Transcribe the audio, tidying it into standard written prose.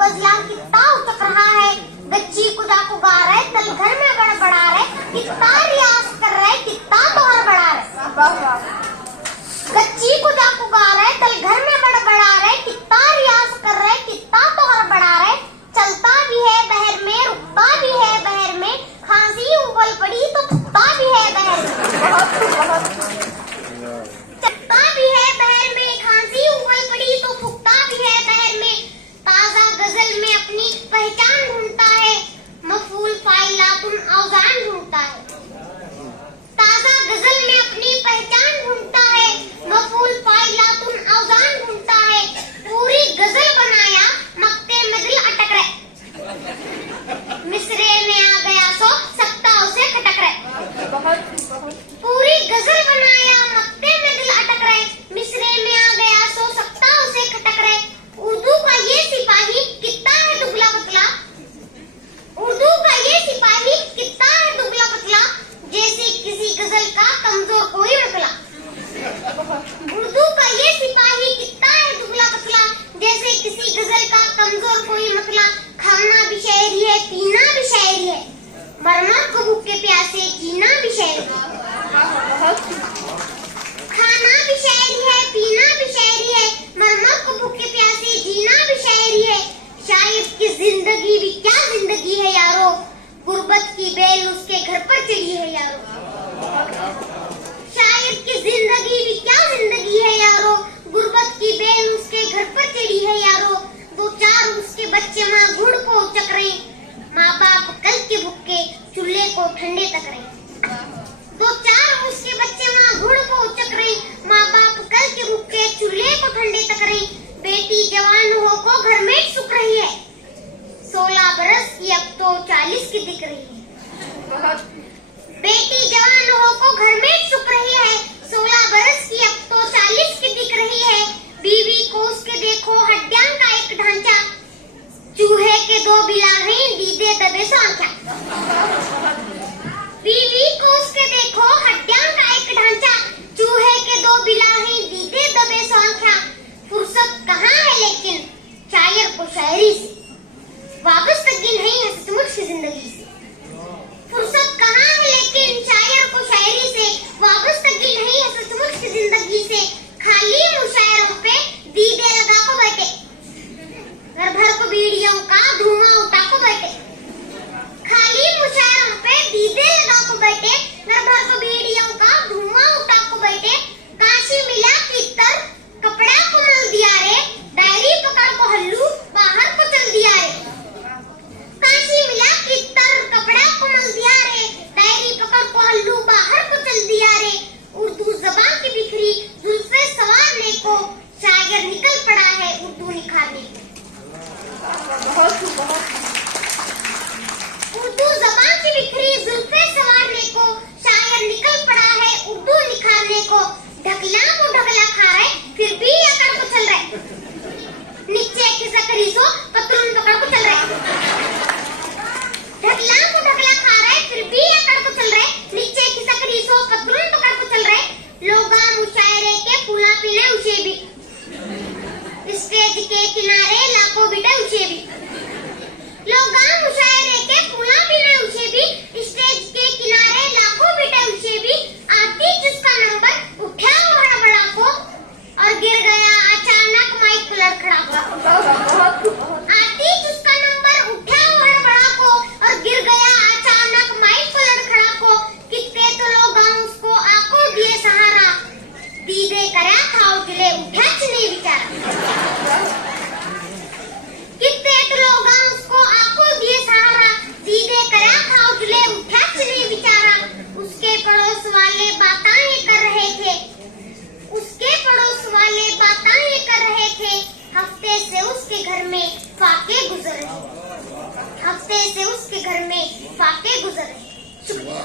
गजला कितना उचक रहा है, गच्ची को जाको गा रहे, तल घर में बड़बड़ा रहे, कितना रियाज कर रहे, कितना तोहर बढ़ा रहे। गच्ची को जाको गा रहे, तल घर में बड़बड़ा रहे, कितना रियाज कर रहे, कितना तोहर बढ़ा रहे। चलता भी है बहर में, रुकता भी है बहर में, खांसी उबल पड़ी तो थकता भी है बहर में। चलता भी है बहर में, खांसी उबल पड़ी तो फूकता भी है बहर में। ताजा गजल में अपनी पहचान ढूंढता है, मफूल फाइलातुन औजान ढूंढता है। ताजा गजल में अपनी पहचान ढूंढता है, मफूल फाइलातुन औजान ढूंढता है। पूरी गजल बनाया मक्ते में दिल अटक रहे, मिसरे में आ गया सो सकता उसे खटक रहे। पूरी गजल बनाया मक्ते में दिल अटक रहे, मिसरे में आ गया सो सकता उसे खटक रहे। उर्दू का ये सिपाही कितना है दुबला पतला, उर्दू का ये सिपाही कितना है दुबला पतला, जैसे किसी गजल का कमजोर कोई मसला। उर्दू का ये सिपाही कितना है दुबला पतला, जैसे किसी गजल का कमजोर कोई मसला। खाना भी शायरी है, पीना भी शायरी है, मरमर को भूखे प्यासे जीना भी शायरी है। खाना भी शायरी है, पीना भी शायरी है, मरमर को भूखे प्यासे जीना भी शायरी है। शायर की जिंदगी भी क्या जिंदगी है यारो, गुर्बत की बेल उसके घर पर चढ़ी है यारो। शायर की जिंदगी भी क्या जिंदगी है यारो, गुर्बत की बेल उसके घर पर चढ़ी है यारो। दो चार उसके बच्चे माँ गुड़ को उचक रहे, माँ बाप कल के भूखे चूल्हे को ठंडे तक रहे। दो चार उसके बच्चे माँ गुड़ को उचक रहे, माँ बाप कल के भूखे चूल्हे को ठंडे तक रहे। बेटी जवान हो को घर में सुख रही है, 16 बरस की अब तो 40 की दिख रही है। बेटी जवान हो को घर में सुख रही है, 16 बरस की अब तो 40 की दिख रही है। बीवी को उसके देखो हड्डियां का एक ढांचा, चूहे के 2 बिलाहें दीदे दबे सो आंखें। बीवी को उसके देखो हड्डियां का एक ढांचा, चूहे के 2 बिलाहें दीदे दबे सो आंखें। फुर्सत कहाँ है लेकिन शायर को शायरी से, वाबस्तगी नहीं है सचमुच की जिंदगी से। फुर्सत कहाँ है लेकिन शायर को शायरी से, वाबस्तगी नहीं है सचमुच की जिंदगी से। खाली मुशायरों पे दीदे लगा को बैठे, घर भर को बीड़ियों का धुआं उठा को बैठे। खाली मुशायरों पे दीदे लगा को बैठे, घर भर को बीड़ियों का धुआं उठा को बैठे। काशी मिला कीतर कपड़ा को मल दिया रे, डायरी पकड़ को हल्लू बाहर को चल दिया रे। काशी मिला कीतर कपड़ा को मल दिया रे, डायरी पकड़ को हल्लू बाहर को चल दिया रे। उर्दू ज़बान की बिखरी जुल्फे सवारने को, शायर निकल पड़ा है उर्दू निखारने को। उर्दू ज़बान की बिखरी जुल्फे सवारने को, शायर निकल पड़ा है उर्दू निखारने को। ढकला को ढकला खा रहे फिर भी अकड़ को चल रहे, नीचे खिसक रही सो पतलून पकड़ को चल रहे। ढकला को ढकला खा रहे फिर भी अकड़ को चल रहे, नीचे खिसक रही सो पतलून पकड़ को चल रहे। लोगा मुशायरे के फूला पीने उसे भी, स्टेज के किनारे लाखों बिटे उसे भी। लोगा मुशायरे के फूला पीने उसे भी, स्टेज के किनारे लाखों बिटे उसे भी। आती जिसका नंबर उठा वो हड़बड़ा को, और गिर गया अचानक माइक पलट खड़ा को। आती जिसका नंबर उठा वो हड़बड़ा को, और गिर गया अचानक माइक पलट खड़ा को। कितने तो लोग उसको आंखों दिए सहारा, दीदे करा था उजले उठा नहीं बेचारा। कितने तो लोग उसको आंखों दिए सहारा, दीदे करा था उजले उठा नहीं बेचारा। उसके पड़ोस वाले बातें कर रहे थे, उसके पड़ोस वाले बातें कर रहे थे। हफ्ते से उसके घर में फाके गुजर रहे, हफ्ते से उसके घर में फाके गुजर रहे। शुक्रिया।